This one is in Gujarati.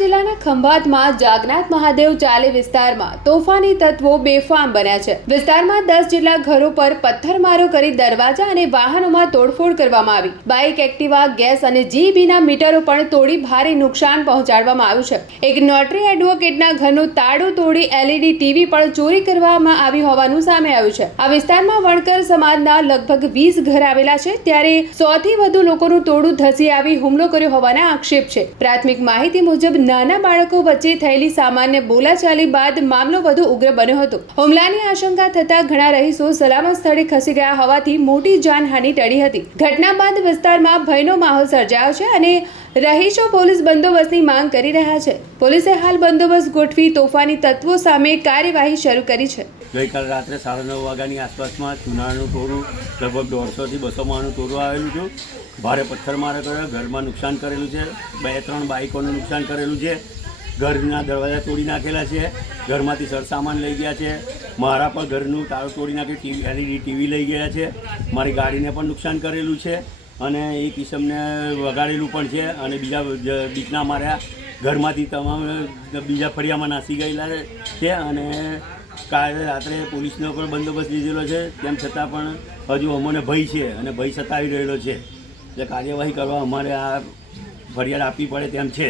જિલ્લાના ખંભાતમાં જાગનાથ મહાદેવ ચાલી વિસ્તારમાં તોફાની તત્વો બેફામ બન્યા છે। વિસ્તારમાં 10 જેટલા ઘરો પર પથ્થરમારો કરી દરવાજા અને વાહનોમાં તોડફોડ કરવામાં આવી। બાઇક, એક્ટિવા, ગેસ અને જીબીના મીટરો પણ તોડી ભારે નુકસાન પહોંચાડવામાં આવ્યું છે। એક નોટરી એડવોકેટના ઘરનું તાળું તોડી એલઈડી ટીવી પણ ચોરી કરવામાં આવી હોવાનું સામે આવ્યું છે। આ વિસ્તારમાં વણકર સમાજના લગભગ 20 ઘર આવેલા છે, ત્યારે 100 થી વધુ લોકોનું ટોળું ધસી આવી હુમલો કર્યો હોવાના આક્ષેપ છે। પ્રાથમિક માહિતી મુજબ નાના બાળકો વચ્ચે થયેલી સામાન્ય બોલાચાલી બાદ મામલો વધુ ઉગ્ર બન્યો હતો। હુમલાની આશંકા થતા ઘણા રહીશો સલામત સ્થળે ખસી ગયા હોવાથી મોટી જાનહાનિ ટળી હતી। ઘટના બાદ વિસ્તારમાં ભયનો માહોલ સર્જાયો છે અને રહીશો પોલીસ બંદોબસ્તની માંગ કરી રહ્યા છે। પોલીસે હાલ બંદોબસ્ત ગોઠવી તોફાની તત્વો સામે કાર્યવાહી શરૂ કરી છે। ગઈકાલે રાત્રે 9:30 વાગ્યાની આસપાસમાં ચુનાળનું ટોળું લગભગ 150 થી 200 માણસનું ટોળું આવેલું છે। ભારે પથ્થરમારો કર્યો, ઘરમાં નુકસાન કરેલું છે, 2-3 બાઇકોનું નુકસાન કરેલું છે, ઘરના દરવાજા તોડી નાખેલા છે, ઘરમાંથી સરસામાન લઈ ગયા છે, મારા પણ ઘરનું તાળું તોડી નાખી એલઈડી ટીવી લઈ ગયા છે, મારી ગાડીને પણ નુકસાન કરેલું છે અને એક કિસમને વગાડેલું પણ છે અને બીજા બીકના માર્યા ઘરમાંથી તમામ બીજા ફળિયામાં નાસી ગયેલા છે અને કાલે રાત્રે પોલીસનો પણ બંદોબસ્ત લીધેલો છે। તેમ છતાં પણ હજુ અમને ભય છે અને ભય સતાવી રહેલો છે, એટલે કાર્યવાહી કરવા અમારે આ ફરિયાદ આપવી પડે તેમ છે।